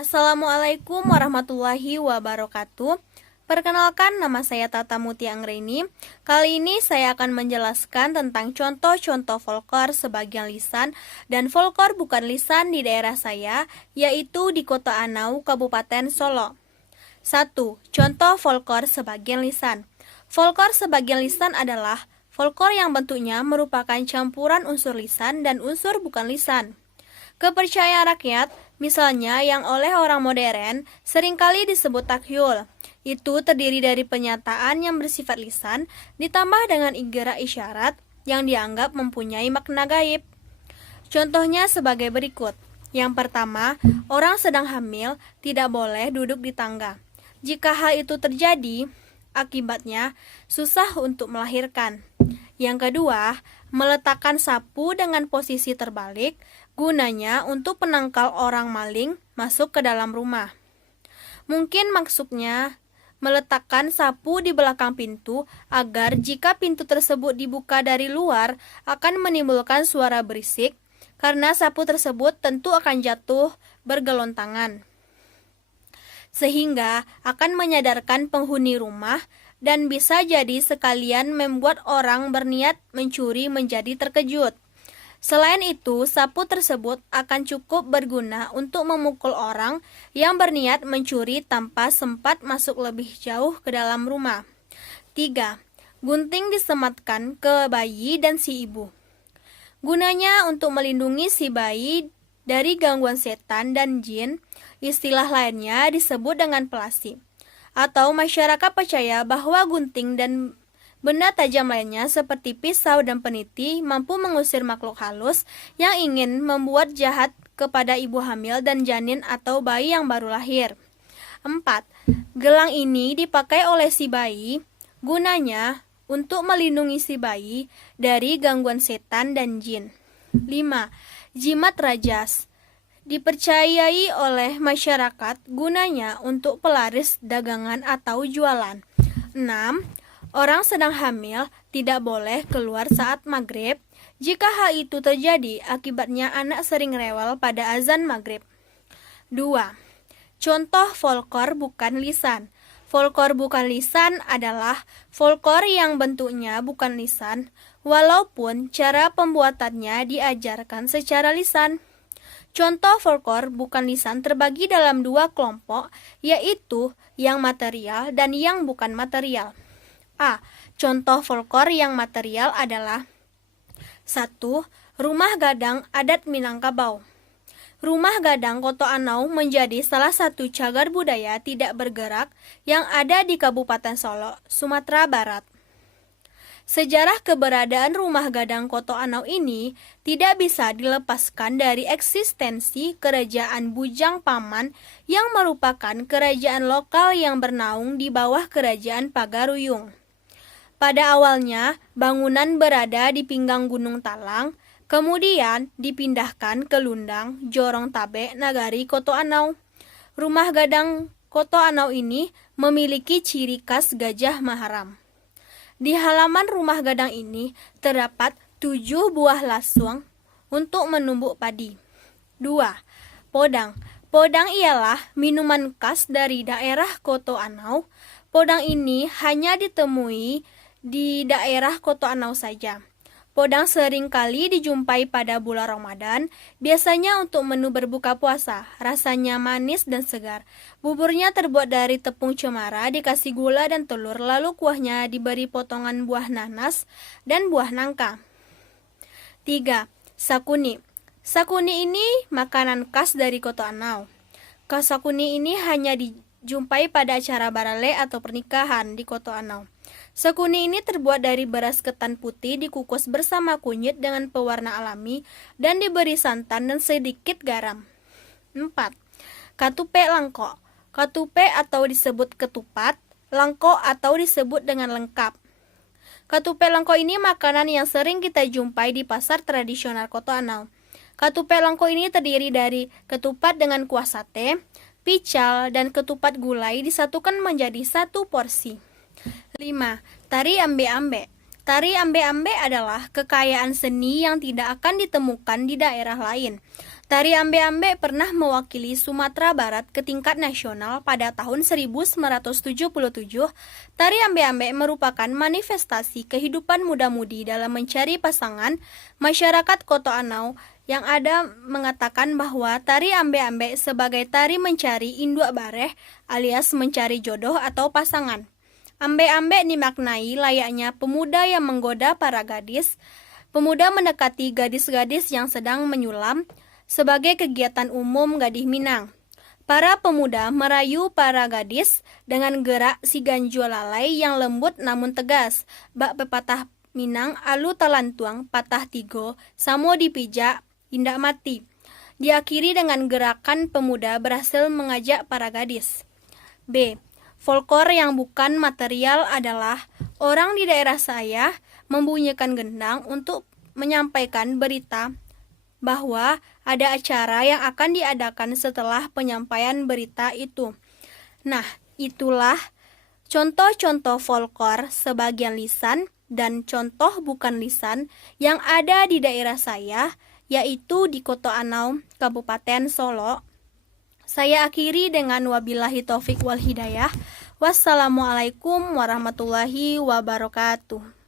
Assalamualaikum warahmatullahi wabarakatuh. Perkenalkan, nama saya Tata Muti Anggreni. Kali ini saya akan menjelaskan tentang contoh-contoh folklor sebagian lisan dan folklor bukan lisan di daerah saya, yaitu di Kota Anau, Kabupaten Solo. 1. Contoh folklor sebagian lisan. Folklor sebagian lisan adalah folklor yang bentuknya merupakan campuran unsur lisan dan unsur bukan lisan. Kepercayaan rakyat, misalnya yang oleh orang modern, seringkali disebut takyul. Itu terdiri dari penyataan yang bersifat lisan, ditambah dengan gerak isyarat yang dianggap mempunyai makna gaib. Contohnya sebagai berikut. Yang pertama, orang sedang hamil tidak boleh duduk di tangga. Jika hal itu terjadi, akibatnya susah untuk melahirkan. Yang kedua, meletakkan sapu dengan posisi terbalik, gunanya untuk penangkal orang maling masuk ke dalam rumah. Mungkin maksudnya meletakkan sapu di belakang pintu agar jika pintu tersebut dibuka dari luar akan menimbulkan suara berisik, karena sapu tersebut tentu akan jatuh bergelontangan, sehingga akan menyadarkan penghuni rumah dan bisa jadi sekalian membuat orang berniat mencuri menjadi terkejut. Selain itu, sapu tersebut akan cukup berguna untuk memukul orang yang berniat mencuri tanpa sempat masuk lebih jauh ke dalam rumah. 3. Gunting disematkan ke bayi dan si ibu. Gunanya untuk melindungi si bayi dari gangguan setan dan jin. Istilah lainnya disebut dengan pelasi. Atau masyarakat percaya bahwa gunting dan benda tajam lainnya seperti pisau dan peniti mampu mengusir makhluk halus yang ingin membuat jahat kepada ibu hamil dan janin atau bayi yang baru lahir. 4. Gelang ini dipakai oleh si bayi, gunanya untuk melindungi si bayi dari gangguan setan dan jin. 5. Jimat rajas. Dipercayai oleh masyarakat gunanya untuk pelaris dagangan atau jualan. 6. Orang sedang hamil tidak boleh keluar saat maghrib. Jika hal itu terjadi, akibatnya anak sering rewel pada azan maghrib. 2. Contoh folklor bukan lisan. Folklor bukan lisan adalah folklor yang bentuknya bukan lisan, walaupun cara pembuatannya diajarkan secara lisan. Contoh folklor bukan lisan terbagi dalam dua kelompok, yaitu yang material dan yang bukan material. A. Contoh folklor yang material adalah 1. Rumah gadang adat Minangkabau. Rumah gadang Koto Anau menjadi salah satu cagar budaya tidak bergerak yang ada di Kabupaten Solo, Sumatera Barat. Sejarah keberadaan rumah gadang Koto Anau ini tidak bisa dilepaskan dari eksistensi Kerajaan Bujang Paman yang merupakan kerajaan lokal yang bernaung di bawah Kerajaan Pagaruyung. Pada awalnya, bangunan berada di pinggang Gunung Talang, kemudian dipindahkan ke Lundang, Jorong Tabe, Nagari Koto Anau. Rumah gadang Koto Anau ini memiliki ciri khas gajah maharam. Di halaman rumah gadang ini terdapat 7 buah lasung untuk menumbuk padi. 2. Podang. Podang ialah minuman khas dari daerah Koto Anau. Podang ini hanya ditemui di daerah Koto Anau saja. Podang sering kali dijumpai pada bulan Ramadan, biasanya untuk menu berbuka puasa. Rasanya manis dan segar. Buburnya terbuat dari tepung cemara, dikasih gula dan telur, lalu kuahnya diberi potongan buah nanas dan buah nangka. 3. Sakuni. Sakuni ini makanan khas dari Koto Anau. Sakuni ini hanya dijumpai pada acara barale atau pernikahan di Koto Anau. Sakuni ini terbuat dari beras ketan putih dikukus bersama kunyit dengan pewarna alami dan diberi santan dan sedikit garam. 4. Katupe langko. Katupe atau disebut ketupat, langko atau disebut dengan lengkap. Katupe langko ini makanan yang sering kita jumpai di pasar tradisional Koto Anau. Katupe langko ini terdiri dari ketupat dengan kuah sate, pical, dan ketupat gulai disatukan menjadi satu porsi. 5. Tari ambe-ambe. Tari ambe-ambe adalah kekayaan seni yang tidak akan ditemukan di daerah lain. Tari ambe-ambe pernah mewakili Sumatera Barat ke tingkat nasional pada tahun 1977. Tari ambe-ambe merupakan manifestasi kehidupan muda-mudi dalam mencari pasangan. Masyarakat Koto Anau yang ada mengatakan bahwa tari ambe-ambe sebagai tari mencari induk bareh alias mencari jodoh atau pasangan. Ambe-ambe dimaknai layaknya pemuda yang menggoda para gadis. Pemuda mendekati gadis-gadis yang sedang menyulam sebagai kegiatan umum Gadis Minang. Para pemuda merayu para gadis dengan gerak si ganjul lalai yang lembut namun tegas. Bak pepatah Minang alu talantuang patah tigo samo dipijak indak mati. Diakhiri dengan gerakan pemuda berhasil mengajak para gadis. B. Folklore yang bukan material adalah orang di daerah saya membunyikan gendang untuk menyampaikan berita bahwa ada acara yang akan diadakan setelah penyampaian berita itu. Nah, itulah contoh-contoh folklore sebagian lisan dan contoh bukan lisan yang ada di daerah saya, yaitu di Koto Anau, Kabupaten Solo. Saya akhiri dengan wabillahi taufik wal hidayah. Wassalamualaikum warahmatullahi wabarakatuh.